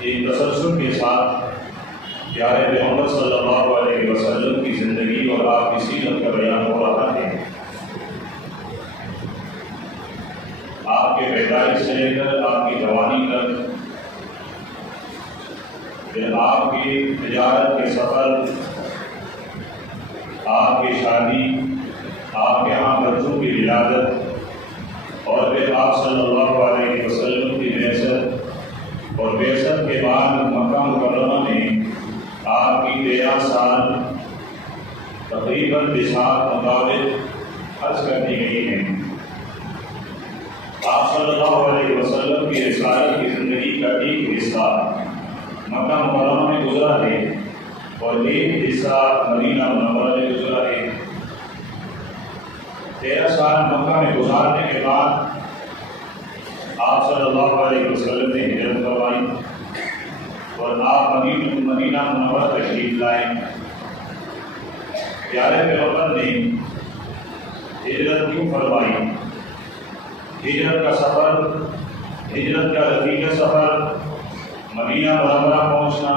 ایک تسلسل کے ساتھ پیارے پیغمبر صلی اللہ علیہ وسلم کی زندگی اور آپ کی سیرت کا بیان ہو رہا ہے۔ آپ کے پیدائش سے لے کر آپ کی جوانی تک، پھر آپ کی تجارت کے سفر، آپ کی شادی، آپ کے یہاں بچوں کی ولادت، اور پھر آپ صلی اللہ علیہ وسلم کی بعثت، اور بعثت کے بعد مکہ مکرمہ میں آپ کی 13 سال تقریباً بساط مطابق حج کر دی گئی ہیں۔ آپ صلی اللہ علیہ وسلم کی رسالت کی زندگی کا ایک حصہ مکہ مکرمہ میں گزرا ہے اور ایک حصہ مدینہ منورہ میں گزرا ہے۔ 13 سال مکہ میں گزارنے کے بعد آپ صلی اللہ علیہ وسلم نے ہجرت فرمائی اور آپ مدینہ منورہ تشریف لائے۔ پیارے پیغمبر نے ہجرت کیوں فرمائی؟ ہجرت کا سفر، ہجرت کا نتیجہ سفر، مدینہ منورہ پہنچنا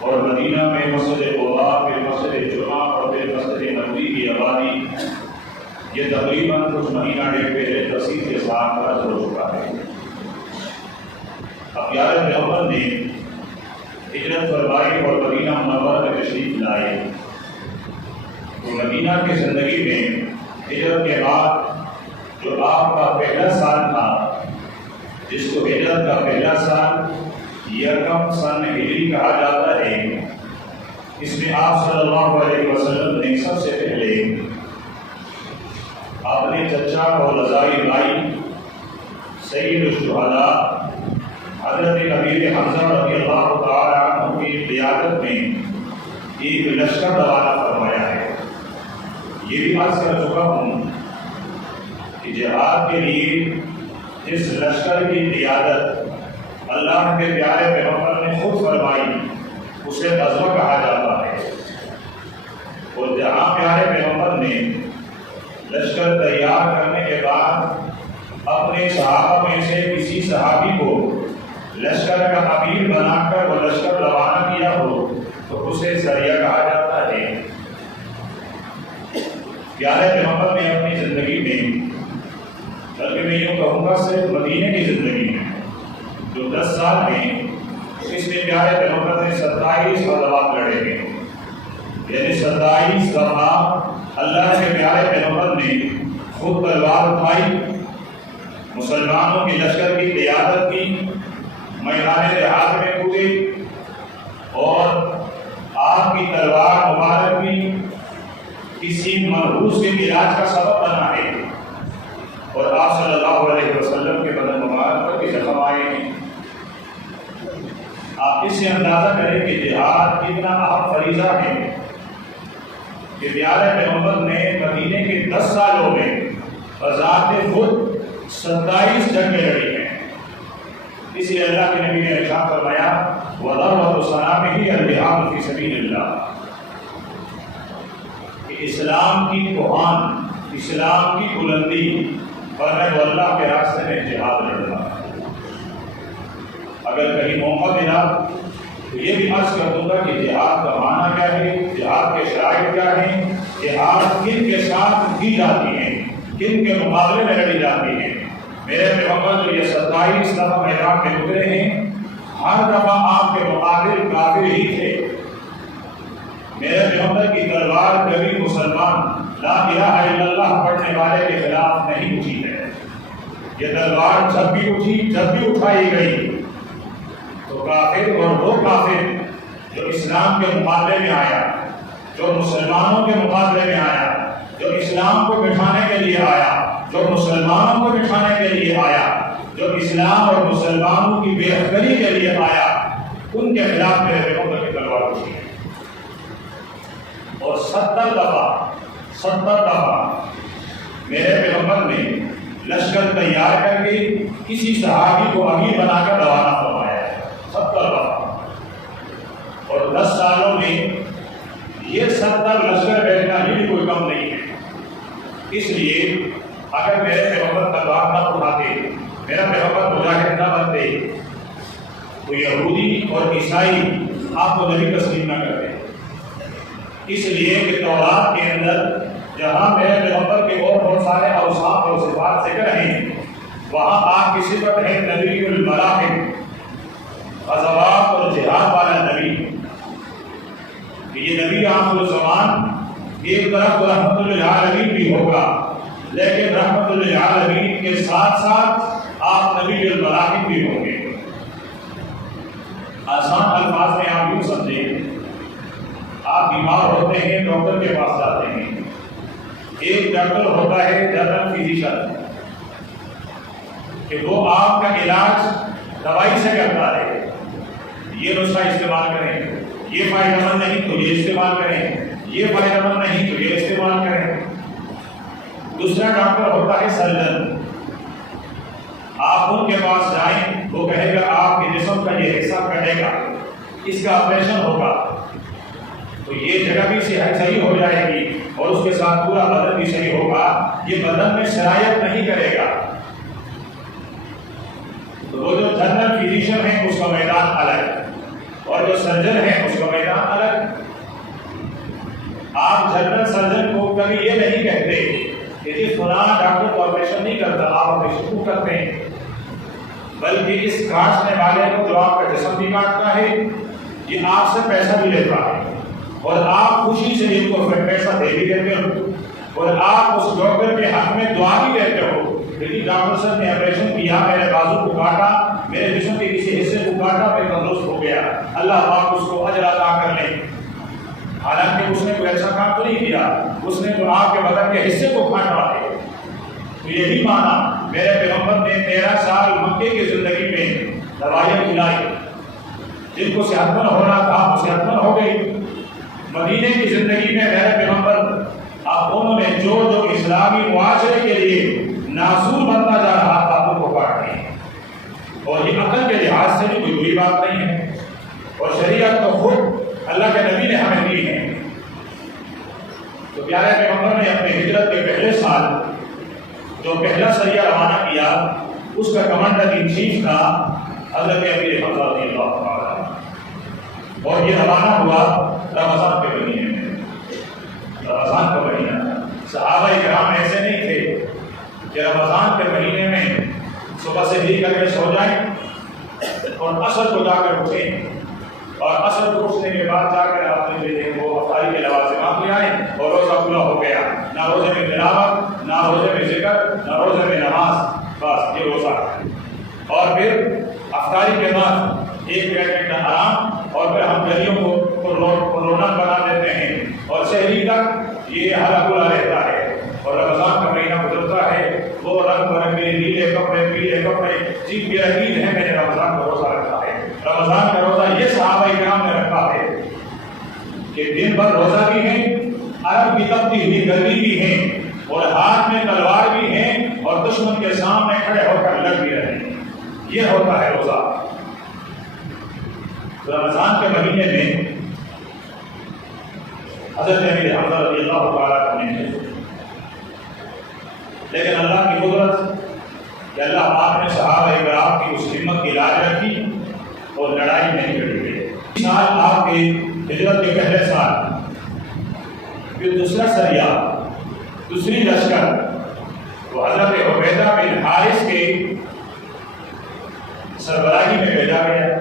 اور مدینہ میں مسجد قباء، پھر مسجد جمعہ اور پھر مسجد نبوی کی آبادی، یہ تقریباً کچھ مہینہ ڈیڑھ پہلے تفصیل کے ساتھ درج ہو چکا ہے۔ اب پیارے پیغمبر نے ہجرت فرمائی اور مدینہ منورہ میں تشریف لائے۔ تو مدینہ کی زندگی میں ہجرت کے بعد جو آپ کا پہلا سال تھا، جس کو ہجرت کا پہلا سال یکم سن ہجری کہا جاتا ہے، اس میں آپ صلی اللہ علیہ وسلم نے سب سے پہلے اپنے چچا اور رضائی بھائی سید الشہداء حضرت امیر حمزہ رضی اللہ تعالی عنہ کی قیادت میں ایک لشکر روانہ فرمایا ہے۔ یہ بھی عرض کر چکا ہوں کہ جہاد کے لیے جس لشکر کی قیادت اللہ کے پیارے پیغمبر نے خود فرمائی اسے غزوہ کہا جاتا ہے، اور جہاں پیارے پیغمبر نے لشکر تیار کرنے کے بعد اپنے صحابہ میں سے کسی صحابی کو لشکر کا امیر بنا کر وہ لشکر روانہ کیا ہو تو اسے ذریعہ کہا جاتا ہے۔ پیارے پیغمبر نے اپنی زندگی میں، بلکہ میں یوں کہوں گا صرف مدینے کی زندگی میں جو 10 سال میں، اس میں پیارے پیغمبر نے 27 غزوات لڑے ہیں، یعنی 27 دفعہ اللہ کے پیارے پیغمبر نے خود تلوار اٹھائی، مسلمانوں کی لشکر کی قیادت کی، میدان جہاد میں کودے، اور آپ کی تلوار مبارک بھی کسی مرحوس کے علاج کا سبب بنا ہے، اور آپ صلی اللہ علیہ وسلم کے بدن مبارک پر بھی زخم آئے ہیں۔ آپ اس سے اندازہ کریں کہ جہاد کتنا اہم فریضہ ہے کہ پیارے پیغمبر نے مدینے کے 10 سالوں میں بذات خود 27 جنگیں لڑی ہیں۔ اس لیے اللہ کے نبی نے ارشاد فرمایا وَضَرْبَةُ سَنَامِهِ الْجِهَادُ فِي سَبِيلِ اللَّهِ، کہ اسلام کی کوہان، اسلام کی بلندی اور ہے وہ اللہ کے راستے میں جہاد لڑنا۔ اگر کہیں موقع ملا تو یہ بھی عرض کر دوں گا کہ جہاد کا معنی کیا ہے، جہاد کے شرائط کیا ہیں، جہاد کن کے ساتھ کی جاتی ہیں، کن کے مقابلے میں لڑی جاتی ہیں۔ میرے پیغمبر جو یہ 27 دفعہ میدان میں اترے ہیں، ہر دفعہ آپ کے مقابل کافر ہی تھے۔ میرے پیغمبر کی تلوار کبھی مسلمان لا الہ الا اللہ پڑھنے والے کے خلاف نہیں اٹھی ہے۔ یہ تلوار جب بھی اٹھی، جب بھی اٹھائی گئی تو کافر، اور وہ کافر جو اسلام کے مقابلے میں آیا، جو مسلمانوں کے مقابلے میں آیا، جو اسلام کو بٹھانے کے لیے آیا، جو مسلمانوں کو بٹھانے کے لیے آیا، جو اسلام اور مسلمانوں کی بہتری کے لیے آیا، ان کے خلاف میرے پیغمبر کی تلوار اٹھی ہے۔ اور 70 دفعہ میرے پیغمبر نے لشکر تیار کر کے کسی صحابی کو امیر بنا کر روانہ فرمایا ہے، 70 دفعہ۔ اور 10 سالوں میں یہ 70 لشکر بھیجنا بھی کوئی کم نہیں ہے۔ اس لیے اگر میرے پیغمبر تلوار نہ اٹھاتے، میرا پیغمبر مجاہد نہ بنتے، تو یہود یہودی اور عیسائی آپ کو نبی تسلیم نہ کرتے، اس لیے کہ تورات کے اندر جہاں میرے پیغمبر کے اور بہت سارے اوصاف اور صفات ذکر ہیں، وہاں آپ کی صفت ہے نبی المراحم، غزوات اور جہاد والا نبی، کہ یہ نبی آخر الزمان ایک طرف تو رحمت للعالمین بھی ہوگا، لیکن رحمت للعالمین کے ساتھ ساتھ آپ نبی المراحم بھی ہوں گے۔ آسان الفاظ میں آپ یوں سمجھیں، آپ بیمار ہوتے ہیں، ڈاکٹر کے پاس جاتے ہیں، ایک ڈاکٹر ہوتا ہے جنرل فزیشین، کہ وہ آپ کا علاج دوائی سے کرتا ہے، یہ نسخہ استعمال کریں، یہ فائدہ مند نہیں تو یہ استعمال کریں، یہ فائدہ مند نہیں تو یہ استعمال کریں۔ دوسرا ڈاکٹر ہوتا ہے سرجن، آپ ان کے پاس جائیں، وہ کہے گا آپ کے جسم کا یہ حصہ کٹے گا، اس کا آپریشن ہوگا تو یہ جگہ بھی صحیح ہو جائے گی اور اس کے ساتھ پورا بدن بھی صحیح ہوگا، یہ بدن میں شرائط نہیں کرے گا۔ تو وہ جو جنرل فزیشین ہے اس کا میدان الگ اور جو سرجن ہے اس کا میدان الگ۔ آپ جنرل سرجن کو کبھی یہ نہیں کہتے کہ جی فلاں ڈاکٹر کو آپریشن نہیں کرتا، آپ آپریشن کو کرتے ہیں، بلکہ اس کاٹنے والے کو جو آپ کا جسم بھی کاٹتا ہے یہ آپ سے پیسہ بھی لیتا ہے اور آپ خوشی سے ان کو پیسہ دے بھی دیتے ہو اور آپ اس ڈاکٹر کے حق میں دعا بھی دیتے ہو کہ ڈاکٹر صاحب نے آپریشن کیا، میرے بازو کو کاٹا، میرے جسم کے کسی حصے کو کاٹا، میں تندرست ہو گیا، اللہ پاک اس کو اجر عطا کر لیں۔ حالانکہ اس نے کوئی ایسا کام تو نہیں کیا، اس نے تو آپ کے بدن کے حصے کو کاٹا ہے۔ تو یہی مانا میرے پیغمبر نے 13 سال مکے کی زندگی میں دوائیاں کھلائی، جن کو صحت مند ہونا تھا وہ صحت مند ہو گئی۔ مدینے کی زندگی میں میرے پیغمبر انہوں نے جو اسلامی معاشرے کے لیے نازل بنتا جا رہا تھا ان کو کاٹ دیا، اور یہ عقل کے لحاظ سے بھی کوئی بری بات نہیں ہے، اور شریعت تو خود اللہ کے نبی نے ہمیں دی ہے۔ تو پیارے پیغمبر نے اپنے ہجرت کے پہلے سال جو پہلا سریہ روانہ کیا اس کا کمانڈر ان چیف تھا حضرت امیر حمزہ رضی اللہ تعالیٰ، اور یہ روانہ ہوا رمضان کے مہینے میں، رمضان کا مہینہ تھا۔ صحابہ کرام ایسے نہیں تھے کہ رمضان کے مہینے میں صبح سے ہی کر کے سو جائیں اور عصر کو جا کر اٹھیں اور عصر کو اٹھنے کے بعد جا کر آپ نے وہ افطاری کے لوازمات لے آئے اور روزہ پورا ہو گیا، نہ روزے میں تلاوت، نہ روزے میں ذکر، نہ روزے میں نماز، بس یہ روزہ ہے۔ اور پھر افطاری کے بعد 1-1.5 گھنٹہ آرام، اور پھر ہم گلیوں کو رونق بنا دیتے ہیں اور شہری تک یہ ہلا بلا رہتا ہے، اور رمضان کا مہینہ گزرتا ہے، وہ رنگ برنگے نیلے کپڑے، پیلے کپڑے، جی میرا عید ہے، میں نے رمضان کا روزہ رکھا ہے۔ رمضان کا روزہ یہ صحابہ کرام نے رکھا ہے کہ دن بھر روزہ بھی ہے، عرب کی تپتی ہوئی گرمی بھی ہے، اور ہاتھ میں تلوار بھی ہے، اور دشمن کے سامنے کھڑے ہو کر لڑ بھی رہے ہیں۔ یہ ہوتا ہے روزہ۔ رمضان کے مہینے میں حضرت امیر حمزہ رضی اللہ تعالیٰ نے، لیکن اللہ کی قدرت کہ اللہ پاک نے صحابہ کرام کی اس ہمت کی لاج رکھی اور لڑائی نہیں لڑی گئی۔ سال آپ کے ہجرت کے پہلے سال پھر دوسرا سریہ، دوسری لشکر وہ حضرت عبیدہ بن حارث کے سربراہی میں بھیجا گیا،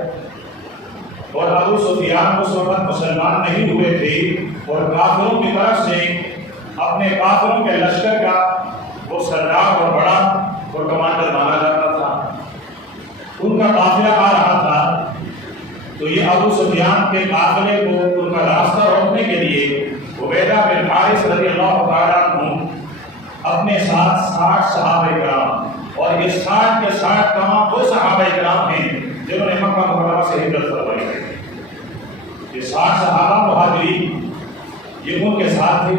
اور ابو سفیان اس وقت مسلمان نہیں ہوئے تھے اور کافروں کی طرف سے اپنے کافروں کے لشکر کا وہ سردار اور بڑا اور کمانڈر مانا جاتا تھا۔ ان کا قافلہ آ رہا تھا تو یہ ابو سفیان کے قافلے کو ان کا راستہ روکنے کے لیے عبیدہ بن حارث رضی اللہ تعالیٰ عنہ اپنے ساتھ 60 صحابہ کرام، اور یہ 60 کے 60 تمام وہ صحابہ کرام ہیں جنہوں نے مکہ مکرمہ سے ہجرت فرمائی ہے۔ یہ 60 صحابہ مہاجرین یہ ان کے ساتھ تھے،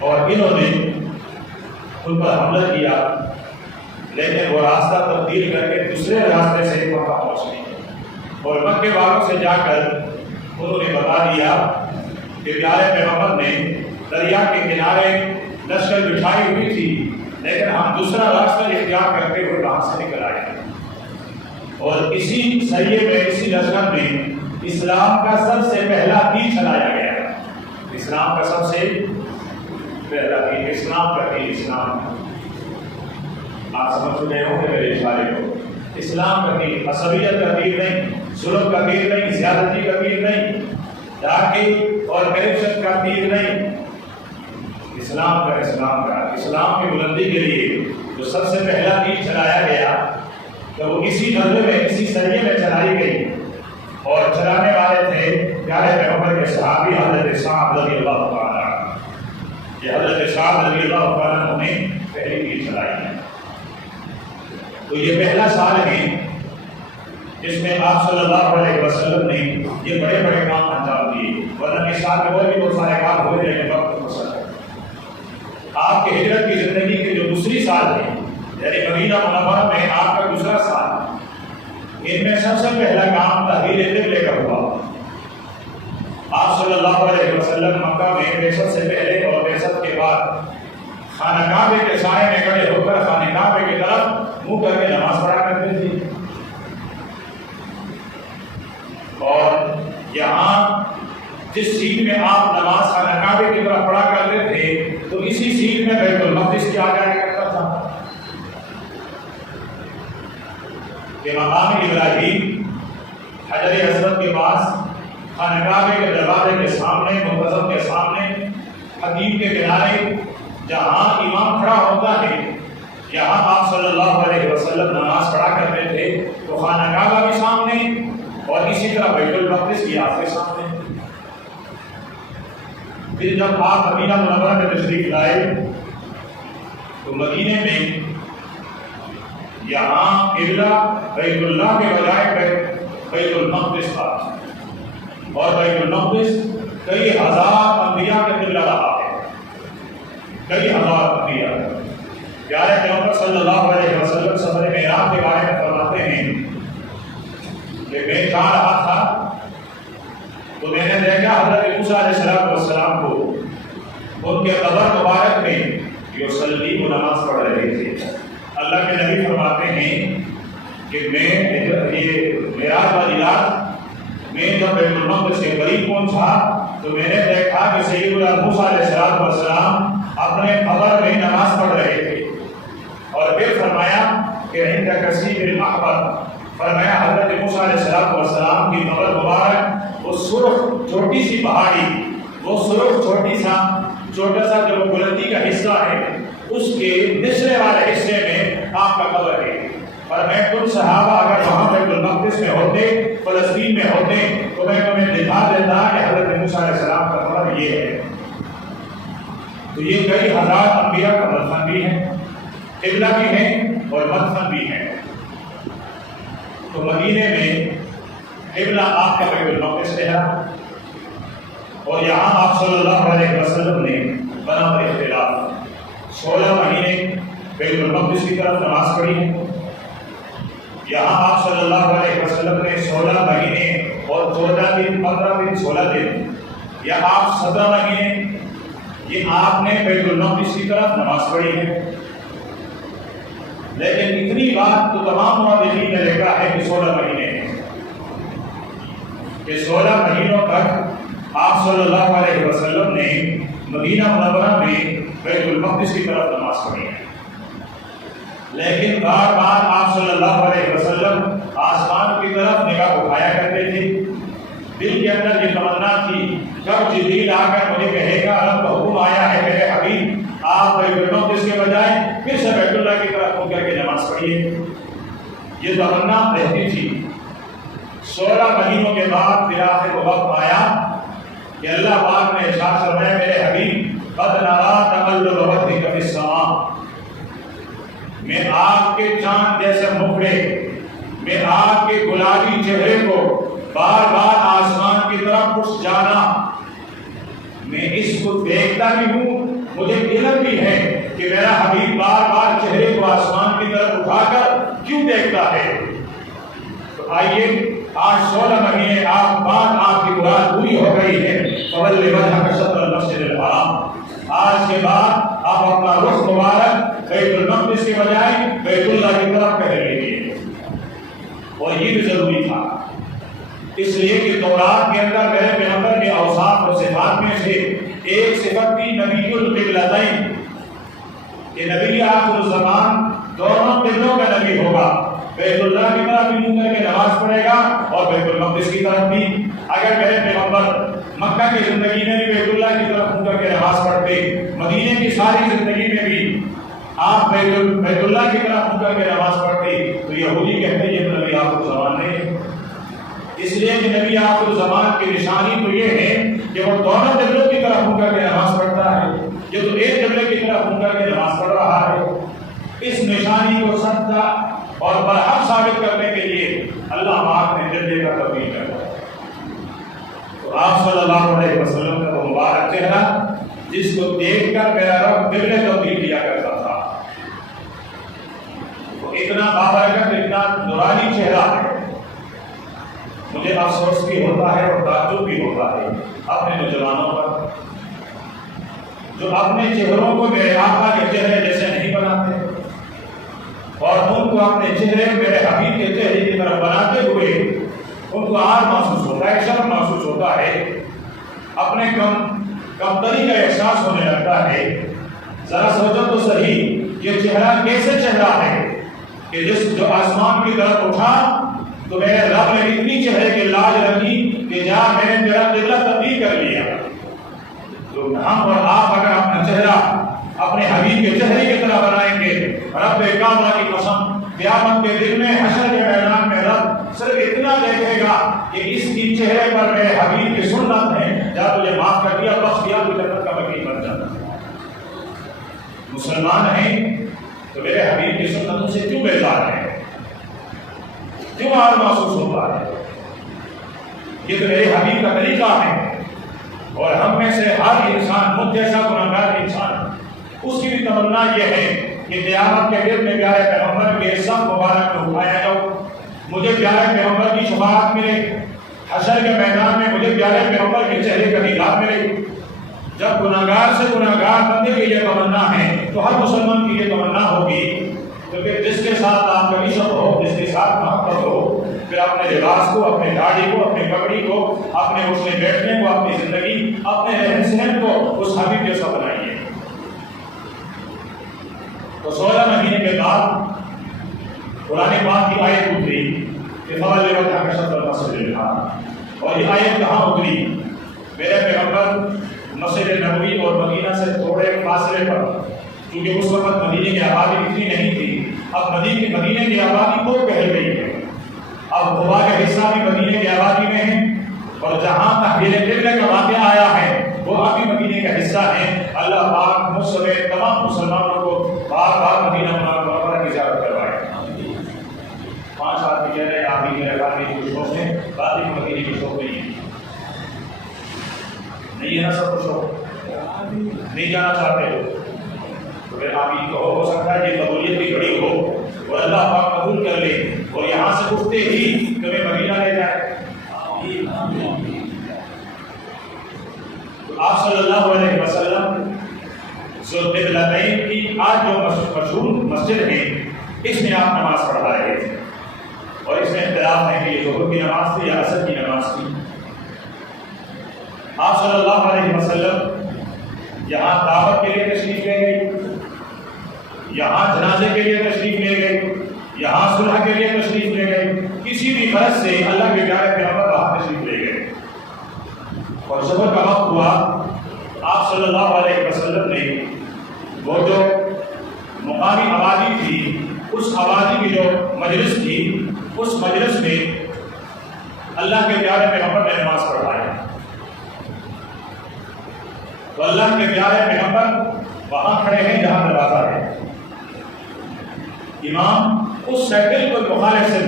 اور انہوں نے ان پر حملہ کیا، لیکن وہ راستہ تبدیل کر کے دوسرے راستے سے مکہ پہنچ گئے، اور مکے والوں سے جا کر انہوں نے بتا دیا کہ پیارے پیغمبر نے دریا کے کنارے لشکر بٹھائی ہوئی تھی، لیکن ہم دوسرا راستہ اختیار کرتے ہوئے کہاں سے نکل آئے۔ اور اسی سریے میں اسی لشکر میں اسلام کا سب سے پہلا تیر چلایا گیا. اسلام کا سب سے پہلا تیر، اسلام کا تیر، اسلام آپ سمجھ رہے ہوں گے میرے اشارے کو. اسلام کا تیر، عصبیت کا تیر نہیں، ظلم کا تیر نہیں، زیادتی کا تیر نہیں، دھاکے اور کرپشن کا تیر نہیں. اسلام کا اسلام کی بلندی کے لیے جو سب سے پہلا تیر چلایا گیا تو وہ اسی غزوے میں، اسی سریے میں چلائی گئی. اور چلانے والے تھے پیارے پیغمبر کے صحابی حضرت سعد رضی اللہ تعالیٰ. یہ حضرت سعد رضی اللہ تعالیٰ نے پہلی تیر چلائی ہے. تو یہ پہلا سال ہے جس میں آپ صلی اللہ علیہ وسلم نے یہ بڑے بڑے کام انجام دیے. ورنہ اس سال میں اور بھی بہت سارے کام ہوئے لیکن وقت مسئلہ ہے. آپ کے ہجرت کی زندگی کے جو دوسری سال ہے، یعنی مدینہ منورہ میں آپ کا دوسرا سال، ان میں سب سے پہلا کام تحویل قبلے کا ہوا. آپ صلی اللہ علیہ وسلم مکہ میں بعثت سے پہلے اور بعثت کے بعد خانہ کعبے کے سائے میں کھڑے ہو کر خانہ کعبے کی طرف منہ کر کے نماز پڑھا کرتے تھے. اور یہاں جس سیٹ میں آپ نماز خانہ کعبے کی طرف پڑھا کرتے تھے تو اسی سیٹ میں بیت المقدس کیا جایا کرتا تھا کہ مقام ابراہیم حجر اسود کے پاس خانہ کعبے کے دروازے کے سامنے، منتظم کے سامنے، حدیب کے کنارے جہاں امام کھڑا ہوتا ہے، یہاں آپ صلی اللہ علیہ وسلم نماز پڑھا کرتے تھے. تو خانہ کعبہ بھی سامنے اور اسی طرح بیت المقدس بھی آپ کے سامنے. پھر جب آپ مدینہ منورہ میں تشریف لائے تو مدینے میں یہاں قبلہ بیت اللہ کے بجائے بیت المقدس تھا. اور بیت المقدس کئی ہزار انبیاء کے قبلہ رہا ہے، کئی ہزار انبیاء. پیارے پیغمبر صلی اللہ علیہ وسلم سفر معراج کے بارے میں فرماتے ہیں کہ میں جا رہا تھا تو میں نے دیکھا حضرت موسیٰ علیہ السلام کو ان کے قبر مبارک میں یصلی و نماز پڑھ رہے تھے. اللہ کے نبی فرماتے ہیں کہ میں یہ معراج والی رات میں جب بیت المقدس کے قریب پہنچا تو میں نے دیکھا کہ سیدنا موسیٰ علیہ السلام اپنے قبر میں نماز پڑھ رہے تھے. اور پھر فرمایا کہ عند کثیر المحبر، فرمایا حضرت موسیٰ علیہ السلام کی قبر مبارک وہ سرخ چھوٹی سی پہاڑی، وہ سرخ چھوٹا سا جو بلندی کا حصہ ہے اس کے نچلے والے حصے میں آپ کا قبر ہے. اور میں تم صحابہ اگر وہاں بیت المقدس میں ہوتے، فلسطین میں ہوتے تو میں تمہیں دکھا دیتا کہ حضرت موسیٰ علیہ السلام کا قبر یہ ہے. تو یہ کئی ہزار انبیاء کا مدفن بھی ہے، قبلہ بھی ہے اور مدفن بھی ہے. تو مدینے میں قبلہ آپ کا بیت المقدس رہا اور یہاں آپ صلی اللہ علیہ وسلم نے بنا اختلاف 16 مہینے بیت المقدس کی طرف نماز پڑھی ہے. یہاں آپ صلی اللہ علیہ وسلم نے 16 مہینے اور 14 دن، 15 دن، 16 دن، یا آپ 17 مہینے یہ آپ نے بیت المقدس کی طرف نماز پڑھی ہے. لیکن اتنی بات تو تمام مؤرخین نے لکھا ہے کہ 16 مہینے ہیں، کہ 16 مہینوں تک آپ صلی اللہ علیہ وسلم نے مدینہ منورہ میں بیت المقدس کی طرف نماز پڑھی ہے. لیکن بار بار آپ صلی اللہ علیہ وسلم آسمان کی طرف نگاہ اٹھایا کرتے تھے. دل کے اندر یہ تمنا تھی کب جبریل آ کر مجھے کہے گا رب کا حکم آیا ہے میرے حبیب آپ بیت المقدس کے بجائے پھر سے بیت اللہ کی طرف ہو کر کے نماز پڑھیے. یہ تمنا رہتی تھی. 16 مہینوں کے بعد پھر آخر وہ وقت آیا کہ اللہ پاک نے ارشاد فرمایا میرے حبیب قد نرا تقلب وجهك في السماء، میں آپ کے چاند جیسے مکھڑے، میں آپ کے گلابی چہرے کو بار بار آسمان کی طرف اٹھ جانا، میں اس کو دیکھتا بھی ہوں، مجھے علم بھی ہے کہ میرا حبیب بار بار چہرے کو آسمان کی طرف اٹھا کر کیوں دیکھتا ہے. تو آئیے آج 16 مہینے بعد آپ کی مراد پوری ہو گئی ہے. فَوَلِّ وَجْهَكَ شَطْرَ الْمَسْجِدِ الْحَرَامِ، آج کے بعد آپ اپنا رخ مبارک بیت المقدس کے بجائے بیت اللہ کی طرف پھیر لیجیے. اور یہ بھی ضروری تھا، اس لیے کہ تورات کے اندر میرے پیغمبر کے اوصاف اور صفات میں سے ایک صفت تھی نبی القبلتین، کہ نبی آخر الزمان دونوں قبلوں کا نبی ہوگا، بیت اللہ کی طرف بھی منہ کر کے نماز پڑھے گا اور بیت المقدس کی طرف بھی۔ اگر میرے پیغمبر مکہ کی زندگی میں بھی بیت اللہ کی طرف منہ کر کے نماز پڑھتے، مدینے کی ساری زندگی میں بھی آپ بیت اللہ کی طرف منہ کر کے نماز پڑھتے، تو یہودی کہتے یہ نبی آخر الزمان نہیں، اس لیے کہ نبی آخر الزمان کی نشانی تو یہ ہے کہ وہ دونوں قبلوں کی طرف منہ کر کے نماز پڑھتا ہے، یہ تو ایک قبلے کی طرف منہ کر کے نماز پڑھ رہا ہے۔ اس نشانی کو سچا اور برحق ثابت کرنے کے لیے اللہ پاک نے جھنڈے کا تبدیل کر دیا۔ تو آپ صلی اللہ علیہ وسلم کا وہ مبارک چہرہ جس کو دیکھ کر میرا رب قبلے تبدیل کیا کرتا تھا، وہ اتنا بابرکت، اتنا نورانی چہرہ ہے، مجھے افسوس بھی ہوتا ہے اور تعجب بھی ہوتا ہے اپنے نوجوانوں پر جو اپنے چہروں کو میرے آقا کے چہرے جیسے نہیں بناتے اور ان کو اپنے چہرے میرے حبیب کے چہرے کی طرف بناتے ہوئے ان کو آر محسوس ہوتا ہے، شرم محسوس ہوتا ہے، اپنے کمتری کا احساس ہونے لگتا ہے۔ ذرا سوچو تو صحیح، یہ چہرہ کیسے چہرہ ہے کہ جو آسمان کی طرف اٹھا تو میرے رب نے اتنی چہرے کی لاج رکھی کہ جہاں میں نے میرا قبلہ تبدیل کر لیا۔ تو ہم اور آپ اگر اپنا چہرہ اپنے حبیب کے چہرے کی طرح بنائیں گے، رب کعبہ کی قسم قیامت کے دن میں حشر کے میدان میں رب صرف اتنا دیکھے گا کہ اس کی چہرے پر میرے حبیب کی سنت ہے، جا تجھے معاف کر دیا، بخش دیا، تو جنت کا وکیل بن جاتا۔ مسلمان ہیں تو میرے حبیب کی سنتوں سے کیوں بیزار ہے، کیوں آر محسوس ہوتا ہے؟ یہ تو میرے حبیب کا طریقہ ہے، اور ہم میں سے ہر انسان، مجھ جیسا گناہگار انسان، اس کی بھی تمنا یہ ہے کہ قیامت کے دن میں پیارے پیغمبر کے سب مبارک کو اٹھایا جاؤ، مجھے پیارے پیغمبر کی شفاعت ملے، حشر کے میدان میں مجھے پیارے پیغمبر کے چہرے کا دیدار ملے۔ جب گناہگار سے گناہگار بندے کی یہ تمنا ہے تو ہر مسلمان کی یہ تمنا ہوگی، کیونکہ جس کے ساتھ آپ کا عشق ہو، جس کے ساتھ محبت ہو، پھر اپنے لباس کو، اپنے داڑھی کو، اپنے پگڑی کو، اپنے اٹھنے بیٹھنے کو، اپنی زندگی، اپنے رہن سہن کو اس حبیب جیسا بنائیے۔ تو 16 مہینے کے بعد قرآن پاک کی آیت اتری کہ فَوَلِّ وَجْهَكَ شَطْرَ الْمَسْجِدِ الْحَرَامِ، اور یہ آیت کہاں اتری؟ میرے پیغمبر مسجد نبوی اور مدینہ سے تھوڑے فاصلے پر، کیونکہ اس وقت مدینے کی آبادی اتنی نہیں تھی، اب مدینے کی آبادی بہت پھیل گئی ہے، اب قبا کا حصہ بھی مدینے کی آبادی میں ہے، اور جہاں تحویل قبلہ کا واقعہ آیا ہے وہ ابھی مدینے کا حصہ ہے۔ اللہ پاک مجھ سمیت تمام مسلمانوں کو بار بار مدینہ منورہ کی زیارت کروائے۔ 5 آدمی کہہ رہے آپ ہی میرے آدمی کی شوق ہے، باقی مدینے کی شوق نہیں ہے، نہیں ہے نا، سب کو شوق نہیں جانا چاہتے ہو تو پھر آپ ہی کو ہو سکتا ہے کہ قبولیت بھی بڑی ہو اور اللہ پاک قبول کر لے اور یہاں سے اٹھتے ہی تمہیں مدینہ لے جائے۔ تو آپ صلی اللہ علیہ وسلم ذوالقبلتین کی آج جو مشہور مسجد ہے اس میں آپ نماز پڑھا رہے تھے، اور اس میں اختلاف ہے کہ یہ ظہر کی نماز تھی یا عصر کی نماز تھی۔ آپ صلی اللہ علیہ وسلم یہاں دعوت کے لیے تشریف لے گئے، یہاں جنازے کے لیے تشریف لے گئے، یہاں صلح کے لیے تشریف لے گئے، کسی بھی غرض سے اللہ کے پیارے پیغمبر وہاں تشریف لے گئے، اور ظہر کا وقت ہوا، آپ صلی اللہ علیہ وسلم نے وہ جو مقامی آبادی تھی، اس آبادی کی جو مجلس تھی، اس مجلس میں اللہ کے پیارے پیغمبر نے نماز پڑھایا، تو اللہ کے پیارے پیغمبر وہاں کھڑے ہیں جہاں دروازہ ہے، امام اس سے بالکل مخالف سے،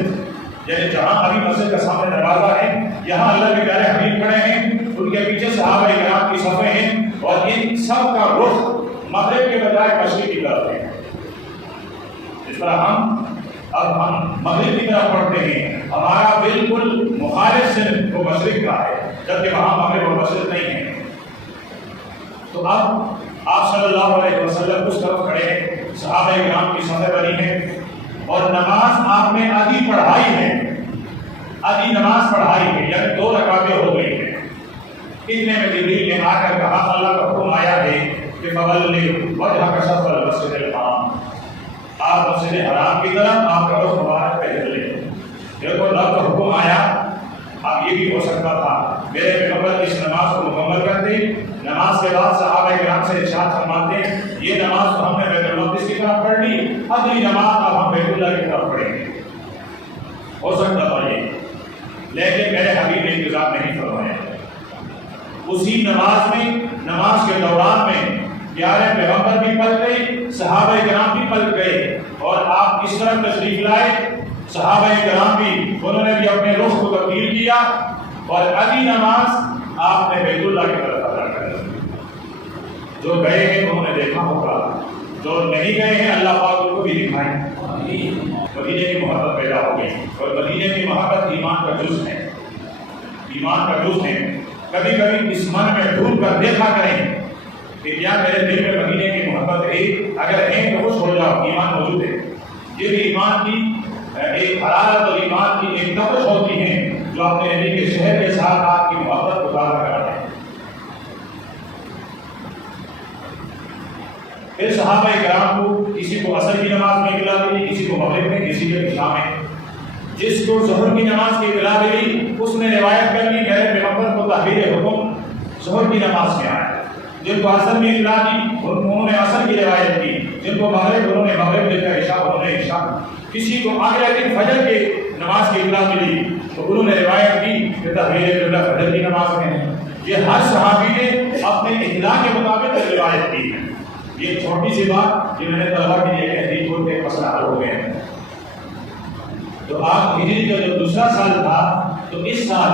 یعنی جہاں ابھی مسجد کا سامنے دروازہ ہے، یہاں اللہ کے پیارے حبیب کھڑے ہیں، ان کے پیچھے صحابہ کرام کی صفیں ہیں، اور ان سب کا رخ مغرب کے بجائے مشرق کی طرف ہے۔ اس طرح ہم مغرب کی طرف پڑھتے ہیں، ہمارا بالکل مخالف سے وہ مشرق کا ہے، جبکہ وہاں مغرب اور مشرق نہیں ہے۔ تو اب آپ صلی اللہ علیہ وسلم اس طرف کھڑے ہیں، صحابہ کرام کی صفیں بنی ہیں، اور نماز آپ نے آدھی پڑھائی ہے، ابھی نماز پڑھائی ہے، یعنی 2 رکعتیں ہو گئی ہیں، اتنے میں جبریل نے آ کر کہا اللہ کا حکم آیا ہے کہ فَوَلِّ وَجْهَكَ شَطْرَ الْمَسْجِدِ الْحَرَامِ، آپ مسجد حرام کی طرف آپ کا رخ مبارک پھیر لیں۔ دیکھو رب کا حکم آیا، اب یہ بھی ہو سکتا تھا میرے پیغمبر اس نماز کو مکمل کرتے، نماز کے بعد صحابہ کرام سے ارشاد فرماتے یہ نماز تو ہم نے بیت المقدس کی طرف پڑھ لی، اگلی نماز اب ہم بیت اللہ کی طرف پڑھیں گے، ہو سکتا تھا یہ، لیکن میرے حبیب نے انتظار نہیں فرمایا۔ اسی نماز میں، نماز کے دوران میں پیارے پیغمبر بھی پلٹ گئے، صحابہ کرام بھی پلٹ گئے، اور آپ اس طرح تشریف لائے، صحابہ کرام بھی انہوں نے بھی اپنے رخ کو تبدیل کیا، اور اگلی نماز آپ نے بیت اللہ کی طرف ادا کر دی۔ جو گئے ہیں انہوں نے دیکھا ہوگا، جو نہیں گئے ہیں اللہ پاک ان کو بھی دکھائیں۔ مدینے کی محبت پیدا ہو گئی، اور مدینے کی محبت ایمان کا جز ہے، ایمان کا جز ہے۔ کبھی کبھی اس من میں ڈھونڈ کر دیکھا کریں کہ کیا میرے دل میں مدینے کی محبت ہے، اگر ہے تو خوش ہو جاؤ، ایمان موجود ہے۔ یہ بھی ایمان کی ایک حرارت اور ایمان کی ایک تپش ہوتی ہے جو اپنے نبی کے شہر کے ساتھ آپ کی محبت کو تازہ کرتا ہے۔ پھر صحابہ کرام کو کسی کو عصر کی نماز میں اطلاع ملی، کسی کو مغرب میں، کسی کو عشاء میں، جس کو ظہر کی نماز کی اطلاع ملی اس نے روایت کر لی میرے پیغمبر کو تحویل حکم ظہر کی نماز میں آیا۔ جن کو عصر میں اطلاع دی انہوں نے عصر کی روایت کی، جن کو مغرب انہوں نے مغرب لکھا، عشاء انہوں نے عشاء، کسی کو اگلے دن فجر کے نماز کی اطلاع ملی تو انہوں نے روایت کی کہ تحویل قبلہ فجر کی نماز میں ہے۔ یہ ہر صحابی نے اپنے اطلاع کے مطابق روایت کی ہے۔ یہ چھوٹی سی بات جو میں نے طلبا کے لیے کہہ دی، چھوٹے مسئلہ حل ہو گئے ہیں۔ تو آپ ہجری کا جو دوسرا سال تھا تو اس سال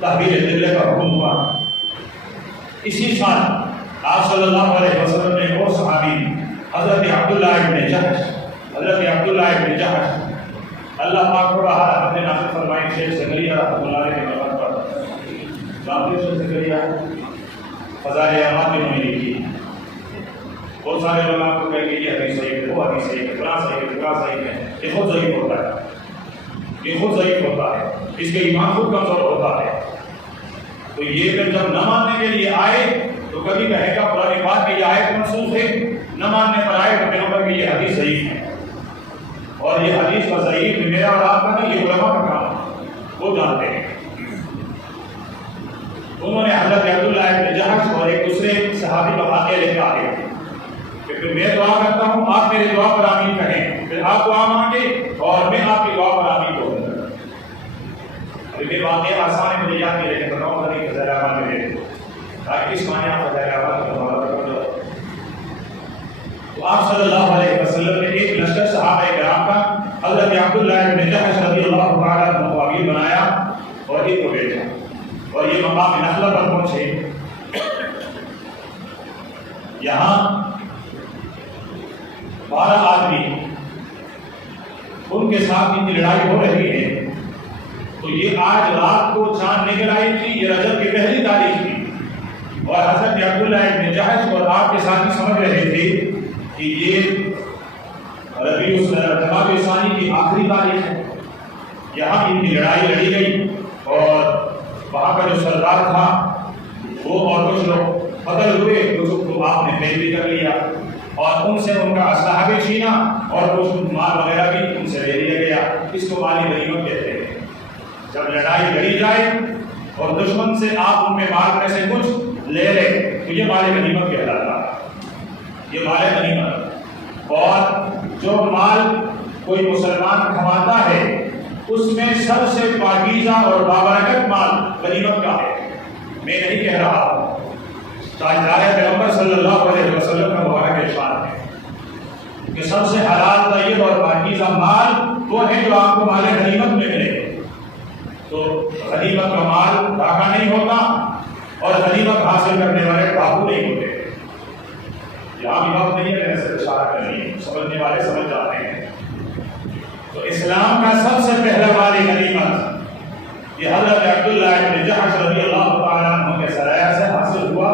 تحویل قبلہ کا حکم ہوا۔ اسی سال آپ صلی اللہ علیہ وسلم نے وہ صحابی حضرت عبداللہ ابن جحش اللہ پاک کو رہا رحمت نازل فرمائے، شیخ زکریا رحمۃ اللہ علیہ مقام پر باقی شیخ زکریا فضائل اعمال میں انہوں نے لکھی۔ بہت سارے لوگ آپ کو کہیں گے یہ حدیث صحیح ہے، وہ حدیث صحیح ہے، فلاں صحیح ہے، فلاں صحیح ہے، یہ خود ضعیف ہوتا ہے، یہ خود ضعیف ہوتا ہے، اس کے ایمان خود کمزور ہوتا ہے۔ تو یہ پھر جب نہ ماننے کے لیے آئے تو کبھی کہے گا قرآن پاک کی یہ آیت منسوخ ہے، نہ ماننے پر آئے تو پیغمبر کی یہ حدیث ضعیف ہے، اور یہ حدیث کا ضعیف میرا اور آپ کا نہیں، یہ علماء کا کام ہے، وہ جانتے ہیں۔ انہوں نے حضرت عبداللہ ابن جحش اور ایک دوسرے صحابی کا واقعہ لکھا ہے کہ پھر میں دعا کرتا ہوں، آپ میری دعا پر آمین کہیں، پھر آپ دعا مانگے اور میں آپ کی دعا پر آمین کہوں گا۔ یہ واقعہ آسان ہے، مجھے یاد نہیں لیکن بتاؤں گا کہ فضائل اعمال میں دے دو تاکہ اس معنی آپ فضائل اعمال کی مبارک کر دو۔ تو آپ صلی اللہ علیہ وسلم نے ایک لشکر صحابہ کرام کا حضرت عبداللہ ابن جحش رضی اللہ تعالیٰ عنہ کو امیر بنایا اور ایک کو بھیجا، اور یہ مقام نخلہ پر پہنچے۔ یہاں 12 آدمی ان کے ساتھ ان کی لڑائی ہو رہی ہے۔ تو یہ آج رات کو چاند نکل آئی تھی، یہ رجب کی پہلی تاریخ تھی، اور حضرت عبداللہ ابن جحش اور آپ کے ساتھی سمجھ رہے تھے کہ یہ ربیع ثانی کی آخری تاریخ ہے۔ یہاں ان کی لڑائی لڑی گئی، اور وہاں کا جو سردار تھا وہ اور کچھ لوگ قتل ہوئے، کچھ کو آپ نے فیل بھی کر لیا، اور ان سے ان کا اسلحہ بھی چھینا اور کچھ مال وغیرہ بھی ان سے لے لیا گیا۔ اس کو مالی غنیمت کہتے ہیں۔ جب لڑائی لڑی جائے اور دشمن سے آپ ان میں مال میں سے کچھ لے لیں تو یہ مال غنیمت کہلاتا ہے، یہ مال غنیمت۔ اور جو مال کوئی مسلمان کماتا ہے اس میں سب سے پاکیزہ اور بابرکت مال غنیمت کا ہے۔ میں نہیں کہہ رہا ہوں، تاجدار پیغمبر صلی اللہ علیہ وسلم کا مبارک ارشاد ہے کہ سب سے حلال، طیب اور پاکیزہ مال وہ ہے جو آپ کو مال غنیمت میں ملے۔ تو غنیمت کا مال ڈاکہ نہیں ہوتا، اور غنیمت حاصل کرنے والے ڈاکو نہیں ہوتے۔ یہاں بھی وقت نہیں ہے، میں سے اشارہ کرنی ہے، سمجھنے والے سمجھ جاتے ہیں۔ تو اسلام کا سب سے پہلا مال غنیمت یہ حضرت عبداللہ ابن جحش رضی اللہ تعالیٰ عنہ کے سرایہ سے حاصل ہوا،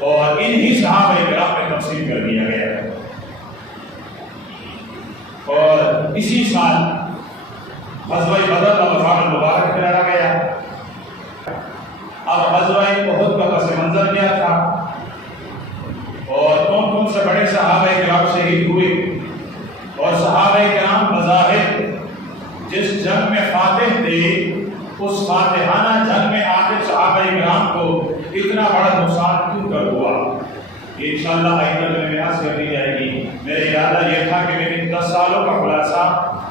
اور انہی صحابہ کرام میں تقسیم کر دیا گیا۔ اور اسی سال غزوہ بدر رمضان المبارک میں لڑا گیا۔ اب غزوہ احد کا پس منظر کیا تھا اور کون سے بڑے صحابہ کرام شہید ہوئے، اور صحابہ کرام بظاہر جس جنگ میں فاتح تھے اس فاتحانہ جنگ میں آخر صحابہ کرام کو اتنا بڑا نقصان کیوں کر ہوا، یہ انشاءاللہ آئندہ میں بیان کر دی جائے گی۔ میرا ارادہ یہ تھا کہ میں ان 10 سالوں کا خلاصہ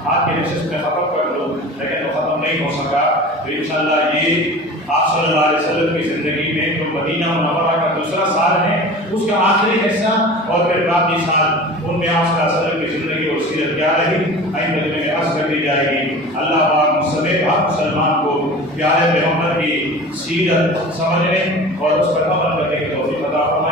آپ کی نشست میں ختم کر دوں، لیکن وہ ختم نہیں ہو سکا، تو انشاءاللہ یہ آپ صلی اللہ علیہ وسلم کی زندگی میں جو مدینہ منورہ کا دوسرا سال ہے اس کا آخری حصہ اور پھر باقی سال ان میں آپ صلی اللہ علیہ وسلم کی زندگی اور سیرت کیا رہی آئندہ میں بیان کر دی جائے گی۔ اللہ پاک مسلم ہر مسلمان کو پیارے پیغمبر کی سیرت سمجھنے اور اس پر عمل کرنے کی توفیق عطا فرمائے۔